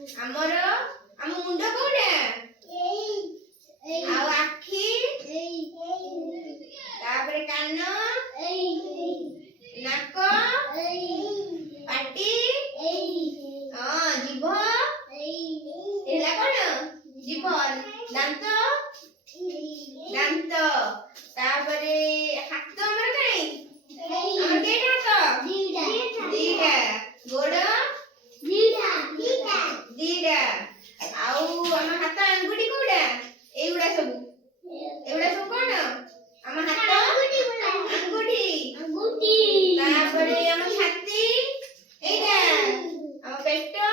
ଆମର ଆମ ମୁଣ୍ଡ କୋଉଟା? ଆଉ ଆଖି, ତାପରେ କାନ, ନାକ, ପାଟି, ଜିଭ, ହେଲା କଣ? ଜିଭ, ଦାନ୍ତ, ଦାନ୍ତ, ତାପରେ ହାତ ଆମର କାଇଁ? ଆମର କେଇଟା ହାତ? ଦିଟା। ଗୋଡ଼? ଦିଟା। ଆଉ ଆମ ହାତ ଆଙ୍ଗୁଠି କୋଉଟା? ଏଇଗୁଡା ସବୁ କଣ? ଆମ ହାତ ଆଙ୍ଗୁଠି। ତାପରେ ଆମ ଛାତି ଏଇଟା, ଆମ ପେଟ